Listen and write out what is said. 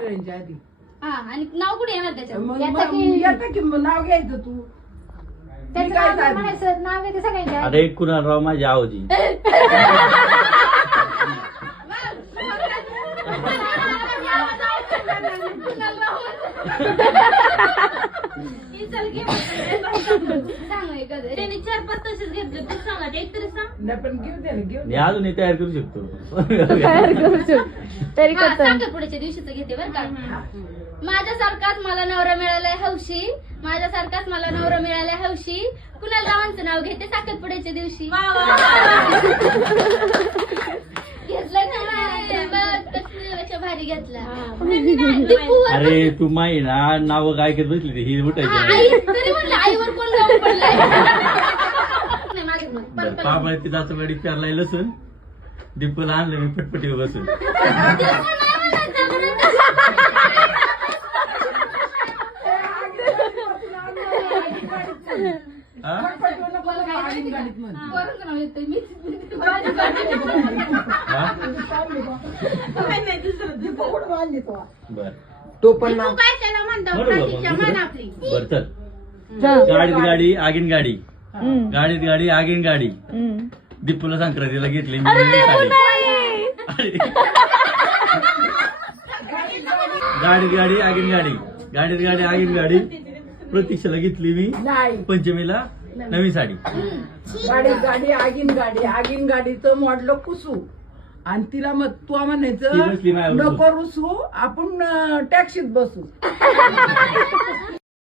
सगळ्यांच्या आधी. हा आणि नाव कुठे येणार त्याच्यात? मग याचं की- येतं की मग नाव घ्यायचं तू. त्याचं मी काय नाव सांगू? म्हणायचं, नाव घेते सगळ्यांच्या अरे कुणालराव माझी आवाजी सांग एखादं. त्याने 4-5 तसेच घेतले. तू सांगा एक तरी सांग. नाही पण घेऊ दे ना, घेऊ मी दे. अजूनही तयार करू शकतो तयार करू शकतो तरी हा, करतो साखरपुड्याच्या दिवशीच घेते बरं का. माझ्यासारखाच मला नवरा मिळालाय हौशी, माझ्यासारखाच मला नवरा मिळालाय हौशी. कुणाल रावांचं नाव घेते साखरपुड्याच्या दिवशी. घेतलं का नाही? बघ कसल्यापेक्षा भारी घेतला. दीपू वर- अरे तू माही ना नाव काय करत बसली ती ही हा, उठायची आई तरी म्हणलं आईवर कोण जाऊन पडलाय. नाही, माझं मत. पण- पण- पापळ ती जातो गाडी पेरलाय लसून दीपूला आणलं मी पटपटी बसून दीपू नाही म्हणायचं बरं. हा? पटपट नको नको, आडीन गाडीत म्हण. पोरांचं नाव येतंय मी. हा? दीपू कुठं बांधली तो? बर तो पण तू काय त्याला म्हणतो? म्हणू का प्राचीच्या मग? म्हण आपली. बर चल हा. गाडीत गाडी आगीन गाडी हम्म. गाडीत गाडी आगीन गाडी हम्म. दीपूला संक्रांतीला घेतली मी अरे ते साडी. नाही. अरे. गाडीत गाडी आगीन गाडी गाडीत गाडी आगीन गाडी प्रतीक्षाला घेतली मी नाही. पंचमीला नवी साडी गाडी गाडी आगीन गाडी आगीन गाडीचं मॉडल कुसू आणि तिला मग तू ती म्हणायचं बसली माझ्यावर नको रुसू आपण टॅक्सीत बसू